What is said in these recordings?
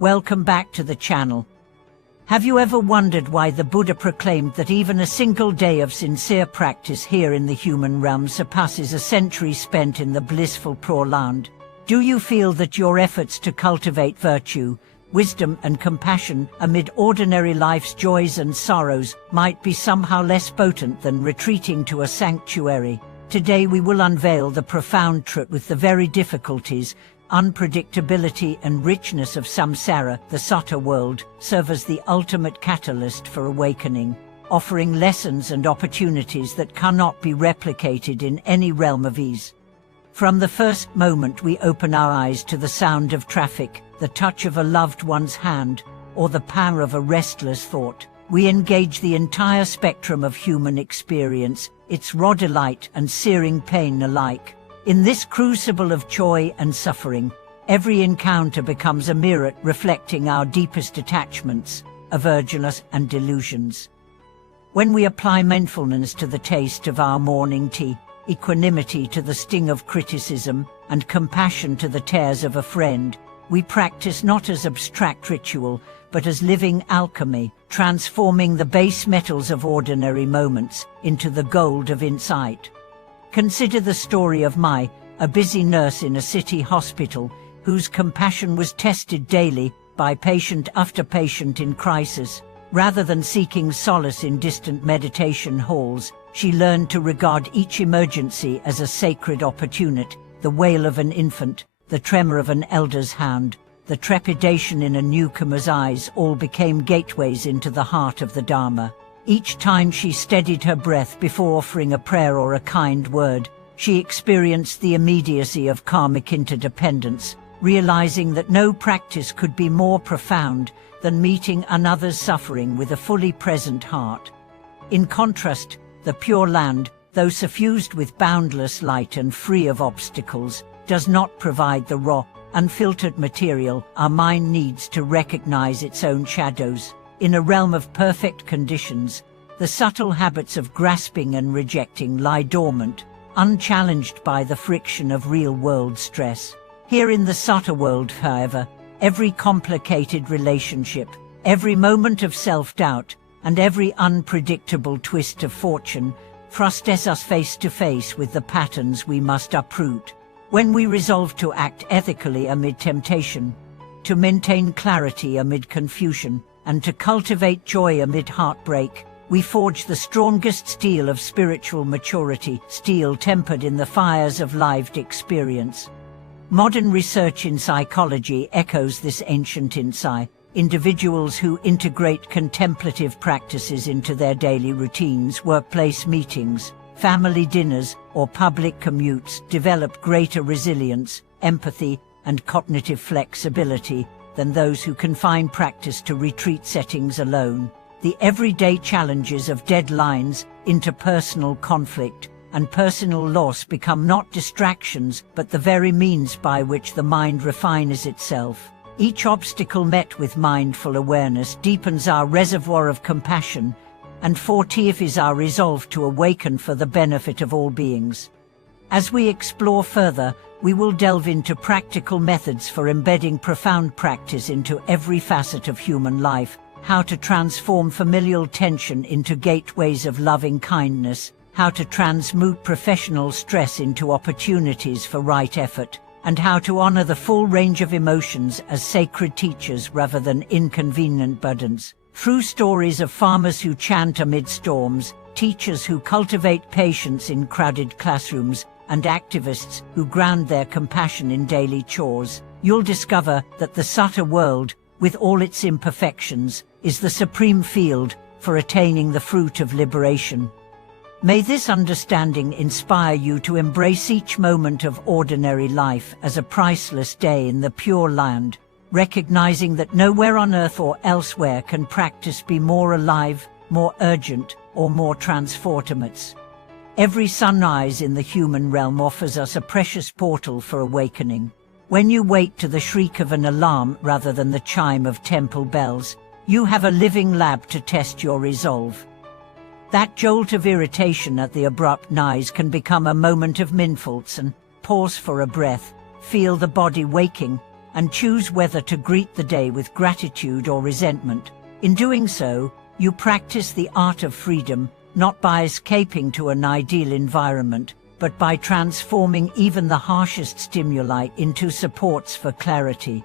Welcome back to the channel. Have you ever wondered why the Buddha proclaimed that even a single day of sincere practice here in the human realm surpasses a century spent in the blissful Pure Land? Do you feel that your efforts to cultivate virtue, wisdom and compassion amid ordinary life's joys and sorrows might be somehow less potent than retreating to a sanctuary? Today we will unveil the profound truth with the very difficulties, unpredictability and richness of samsara. The Sutta world serve as the ultimate catalyst for awakening, offering lessons and opportunities that cannot be replicated in any realm of ease. From the first moment we open our eyes to the sound of traffic, the touch of a loved one's hand, or the power of a restless thought, we engage the entire spectrum of human experience, its raw delight and searing pain alike. In this crucible of joy and suffering, every encounter becomes a mirror reflecting our deepest attachments, aversions and delusions. When we apply mindfulness to the taste of our morning tea, equanimity to the sting of criticism, and compassion to the tears of a friend, we practice not as abstract ritual, but as living alchemy, transforming the base metals of ordinary moments into the gold of insight. Consider the story of Mai, a busy nurse in a city hospital, whose compassion was tested daily by patient after patient in crisis. Rather than seeking solace in distant meditation halls, she learned to regard each emergency as a sacred opportunity. The wail of an infant, the tremor of an elder's hand, the trepidation in a newcomer's eyes all became gateways into the heart of the Dharma. Each time she steadied her breath before offering a prayer or a kind word, she experienced the immediacy of karmic interdependence, realizing that no practice could be more profound than meeting another's suffering with a fully present heart. In contrast, the Pure Land, though suffused with boundless light and free of obstacles, does not provide the raw, unfiltered material our mind needs to recognize its own shadows. In a realm of perfect conditions, the subtle habits of grasping and rejecting lie dormant, unchallenged by the friction of real-world stress. Here in the Sutta world, however, every complicated relationship, every moment of self-doubt, and every unpredictable twist of fortune thrusts us face to face with the patterns we must uproot. When we resolve to act ethically amid temptation, to maintain clarity amid confusion, and to cultivate joy amid heartbreak, we forge the strongest steel of spiritual maturity, steel tempered in the fires of lived experience. Modern research in psychology echoes this ancient insight. Individuals who integrate contemplative practices into their daily routines, workplace meetings, family dinners, or public commutes develop greater resilience, empathy, and cognitive flexibility than those who confine practice to retreat settings alone. The everyday challenges of deadlines, interpersonal conflict, and personal loss become not distractions but the very means by which the mind refines itself. Each obstacle met with mindful awareness deepens our reservoir of compassion and fortifies our resolve to awaken for the benefit of all beings. As we explore further, we will delve into practical methods for embedding profound practice into every facet of human life, how to transform familial tension into gateways of loving kindness, how to transmute professional stress into opportunities for right effort, and how to honor the full range of emotions as sacred teachers rather than inconvenient burdens. Through stories of farmers who chant amid storms, teachers who cultivate patience in crowded classrooms, and activists who ground their compassion in daily chores, you'll discover that the Sutta world, with all its imperfections, is the supreme field for attaining the fruit of liberation. May this understanding inspire you to embrace each moment of ordinary life as a priceless day in the Pure Land, recognizing that nowhere on earth or elsewhere can practice be more alive, more urgent, or more transformative. Every sunrise in the human realm offers us a precious portal for awakening. When you wake to the shriek of an alarm rather than the chime of temple bells, you have a living lab to test your resolve. That jolt of irritation at the abrupt noise can become a moment of mindfulness and pause for a breath, feel the body waking, and choose whether to greet the day with gratitude or resentment. In doing so, you practice the art of freedom, not by escaping to an ideal environment, but by transforming even the harshest stimuli into supports for clarity.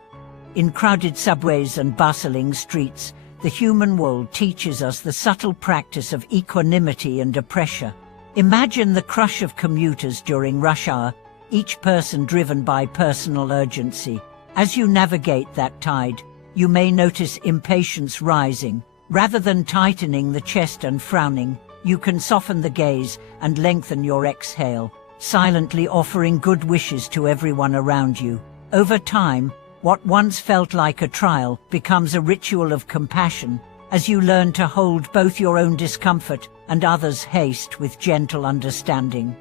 In crowded subways and bustling streets, the human world teaches us the subtle practice of equanimity under pressure. Imagine the crush of commuters during rush hour, each person driven by personal urgency. As you navigate that tide, you may notice impatience rising. Rather than tightening the chest and frowning, you can soften the gaze and lengthen your exhale, silently offering good wishes to everyone around you. Over time, what once felt like a trial becomes a ritual of compassion, as you learn to hold both your own discomfort and others' haste with gentle understanding.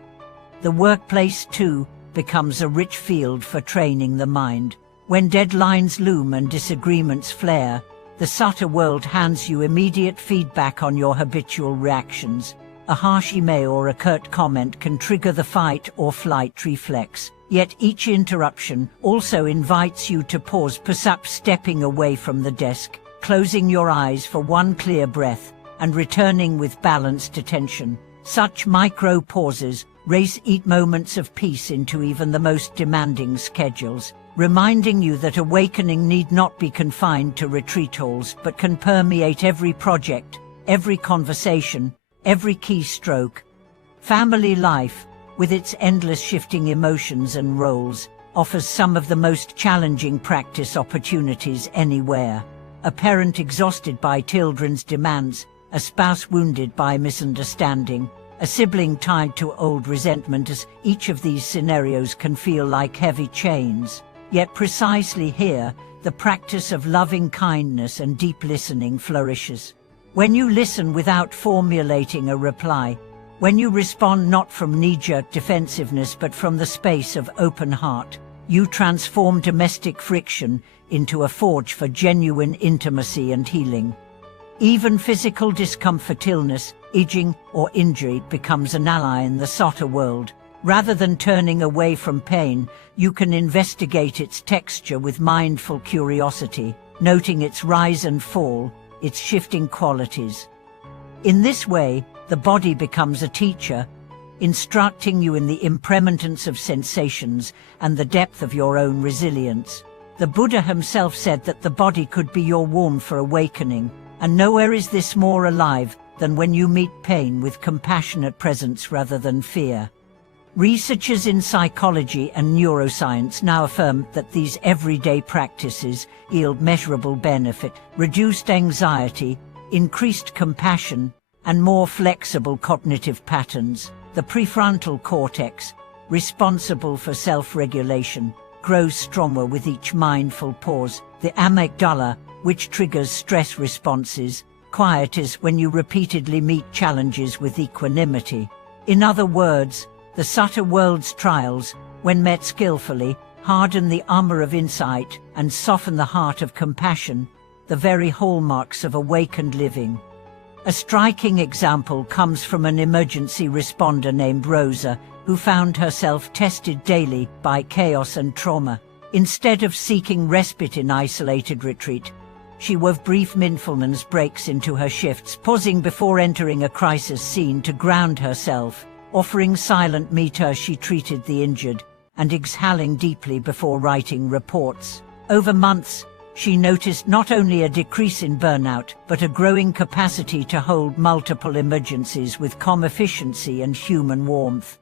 The workplace, too, becomes a rich field for training the mind. When deadlines loom and disagreements flare, the subtle world hands you immediate feedback on your habitual reactions. A harsh email or a curt comment can trigger the fight or flight reflex. Yet each interruption also invites you to pause, perhaps stepping away from the desk, closing your eyes for one clear breath, and returning with balanced attention. Such micro pauses race each moments of peace into even the most demanding schedules, reminding you that awakening need not be confined to retreat halls but can permeate every project, every conversation, every keystroke. Family life, with its endless shifting emotions and roles, offers some of the most challenging practice opportunities anywhere. A parent exhausted by children's demands, a spouse wounded by misunderstanding, a sibling tied to old resentment. As each of these scenarios can feel like heavy chains. Yet precisely here, the practice of loving kindness and deep listening flourishes. When you listen without formulating a reply, when you respond not from knee-jerk defensiveness but from the space of open heart, you transform domestic friction into a forge for genuine intimacy and healing. Even physical discomfort, illness, aging, or injury becomes an ally in the Sota world. Rather than turning away from pain, you can investigate its texture with mindful curiosity, noting its rise and fall, its shifting qualities. In this way, the body becomes a teacher, instructing you in the impermanence of sensations and the depth of your own resilience. The Buddha himself said that the body could be your womb for awakening, and nowhere is this more alive than when you meet pain with compassionate presence rather than fear. Researchers in psychology and neuroscience now affirm that these everyday practices yield measurable benefit: reduced anxiety, increased compassion, and more flexible cognitive patterns. The prefrontal cortex, responsible for self-regulation, grows stronger with each mindful pause. The amygdala, which triggers stress responses, quiets when you repeatedly meet challenges with equanimity. In other words, the Sutta world's trials, when met skillfully, harden the armor of insight and soften the heart of compassion, the very hallmarks of awakened living. A striking example comes from an emergency responder named Rosa, who found herself tested daily by chaos and trauma. Instead of seeking respite in isolated retreat, she wove brief mindfulness breaks into her shifts, pausing before entering a crisis scene to ground herself, offering silent meter as she treated the injured, and exhaling deeply before writing reports. Over months, she noticed not only a decrease in burnout, but a growing capacity to hold multiple emergencies with calm efficiency and human warmth.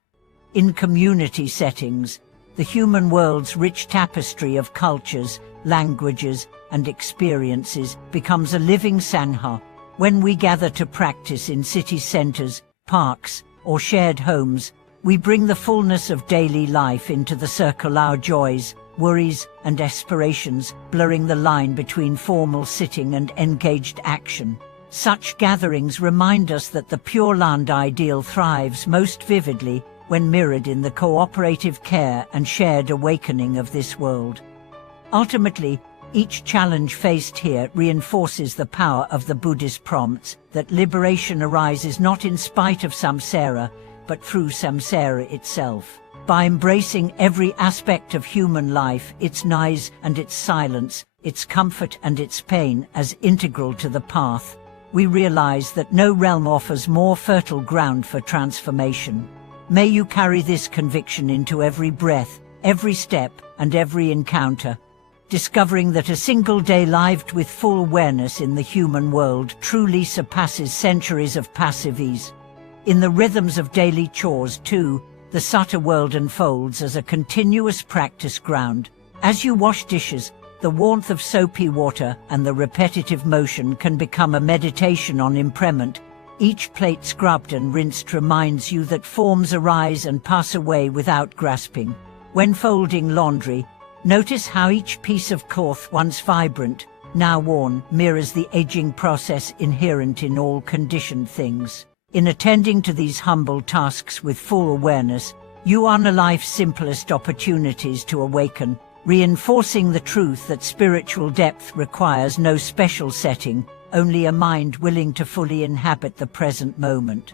In community settings, the human world's rich tapestry of cultures, languages, and experiences becomes a living sangha. When we gather to practice in city centers, parks, or shared homes, we bring the fullness of daily life into the circle, our joys, worries, and aspirations, blurring the line between formal sitting and engaged action. Such gatherings remind us that the Pure Land ideal thrives most vividly when mirrored in the cooperative care and shared awakening of this world. Ultimately, each challenge faced here reinforces the power of the Buddhist prompts that liberation arises not in spite of samsara, but through samsara itself. By embracing every aspect of human life, its noise and its silence, its comfort and its pain as integral to the path, we realize that no realm offers more fertile ground for transformation. May you carry this conviction into every breath, every step, and every encounter, discovering that a single day lived with full awareness in the human world truly surpasses centuries of passive ease. In the rhythms of daily chores, too, the Sutta world unfolds as a continuous practice ground. As you wash dishes, the warmth of soapy water and the repetitive motion can become a meditation on impermanence. Each plate scrubbed and rinsed reminds you that forms arise and pass away without grasping. When folding laundry, notice how each piece of cloth, once vibrant, now worn, mirrors the aging process inherent in all conditioned things. In attending to these humble tasks with full awareness, you honor life's simplest opportunities to awaken, reinforcing the truth that spiritual depth requires no special setting, only a mind willing to fully inhabit the present moment.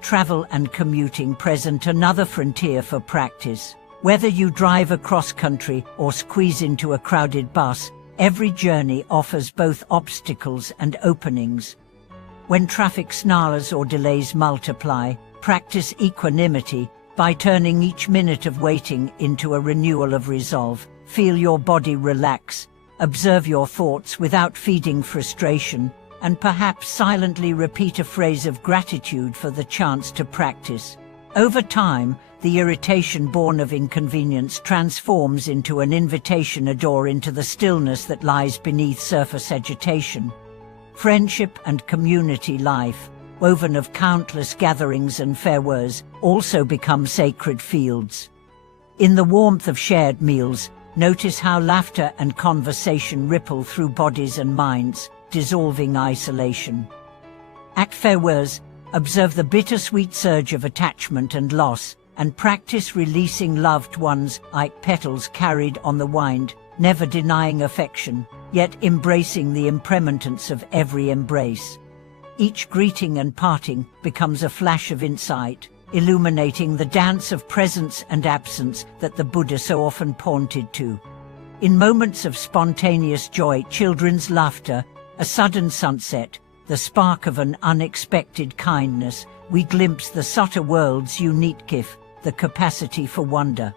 Travel and commuting present another frontier for practice. Whether you drive across country or squeeze into a crowded bus, every journey offers both obstacles and openings. When traffic snarls or delays multiply, practice equanimity by turning each minute of waiting into a renewal of resolve. Feel your body relax, observe your thoughts without feeding frustration, and perhaps silently repeat a phrase of gratitude for the chance to practice. Over time, the irritation born of inconvenience transforms into an invitation, a door into the stillness that lies beneath surface agitation. Friendship and community life, woven of countless gatherings and farewells, also become sacred fields. In the warmth of shared meals, notice how laughter and conversation ripple through bodies and minds, dissolving isolation. At farewells, observe the bittersweet surge of attachment and loss, and practice releasing loved ones like petals carried on the wind, never denying affection, yet embracing the impermanence of every embrace. Each greeting and parting becomes a flash of insight, illuminating the dance of presence and absence that the Buddha so often pointed to. In moments of spontaneous joy, children's laughter, a sudden sunset, the spark of an unexpected kindness, we glimpse the Sutta world's unique gift, the capacity for wonder.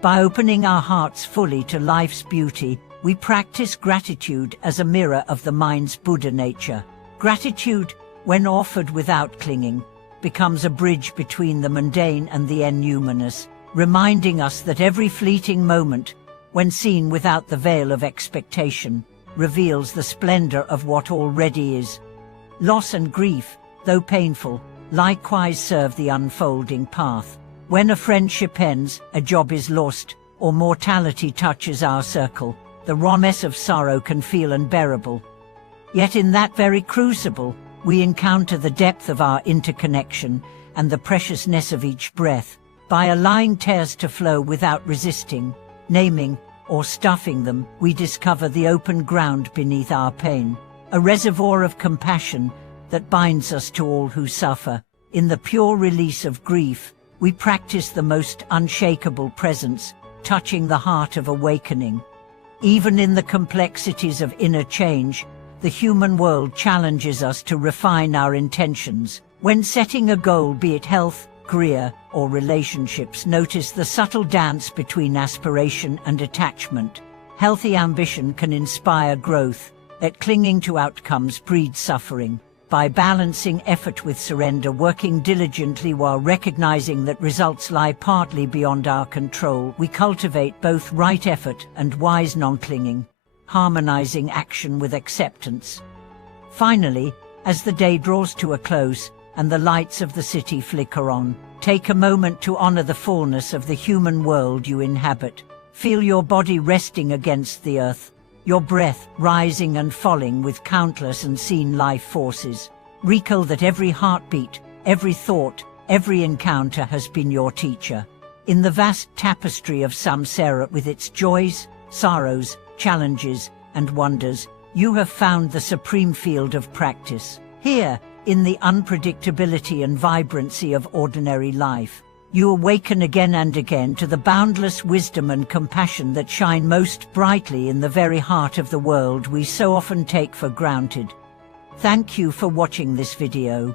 By opening our hearts fully to life's beauty, we practice gratitude as a mirror of the mind's Buddha nature. Gratitude, when offered without clinging, becomes a bridge between the mundane and the innumerous, reminding us that every fleeting moment, when seen without the veil of expectation, reveals the splendor of what already is. Loss and grief, though painful, likewise serve the unfolding path. When a friendship ends, a job is lost, or mortality touches our circle, the rawness of sorrow can feel unbearable. Yet in that very crucible, we encounter the depth of our interconnection and the preciousness of each breath. By allowing tears to flow without resisting, naming, or stuffing them, we discover the open ground beneath our pain, a reservoir of compassion that binds us to all who suffer. In the pure release of grief, we practice the most unshakable presence, touching the heart of awakening. Even in the complexities of inner change, the human world challenges us to refine our intentions. When setting a goal, be it health, career, or relationships, notice the subtle dance between aspiration and attachment. Healthy ambition can inspire growth, yet clinging to outcomes breeds suffering. By balancing effort with surrender, working diligently while recognizing that results lie partly beyond our control, we cultivate both right effort and wise non-clinging, harmonizing action with acceptance. Finally, as the day draws to a close and the lights of the city flicker on, take a moment to honor the fullness of the human world you inhabit. Feel your body resting against the earth, your breath rising and falling with countless unseen life forces. Recall that every heartbeat, every thought, every encounter has been your teacher. In the vast tapestry of samsara, with its joys, sorrows, challenges, and wonders, you have found the supreme field of practice. Here, in the unpredictability and vibrancy of ordinary life, You awaken again and again to the boundless wisdom and compassion that shine most brightly in the very heart of the world we so often take for granted. Thank you for watching this video.